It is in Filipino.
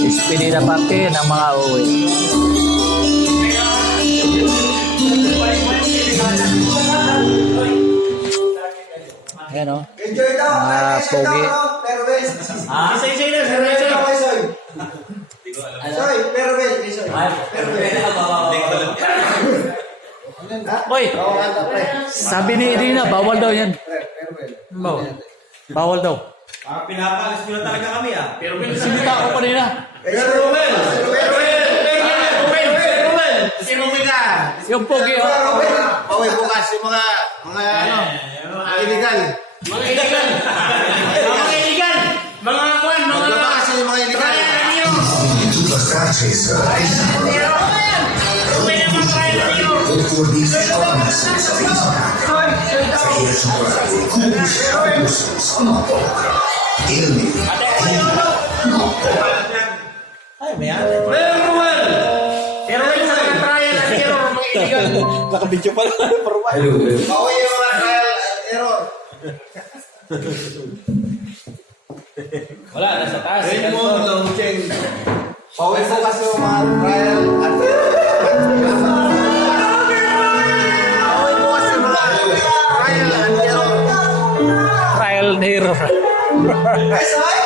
Despedida party ng mga uwi. Ayan o. Mga pogi. Isa-isa na, Oy! Sabi ni Irina, bawal daw yan. Bawal daw. Pinapalis nyo na talaga kami Pero Sinita ako kanina. Si Ruben ka! Yung pogi o. Paway bukas yung mga illegal. Mga iligan! Mga iligan! Mga kwan! Mga Magbabakas yung mga illegal. The Star Chaser is for these promises of impact. Here's what I will cruise on a boca. Ay, may ate. Ruben! Si Ruben sa mga trial at error, mga iligan. Nakabidyo pala. Paway yung mga trial error. Wala, nasa taas. Raymond Longcheng. Paway bukas yung mga trial at error. Paway bukas yung mga trial and error. Trial and error. Ay,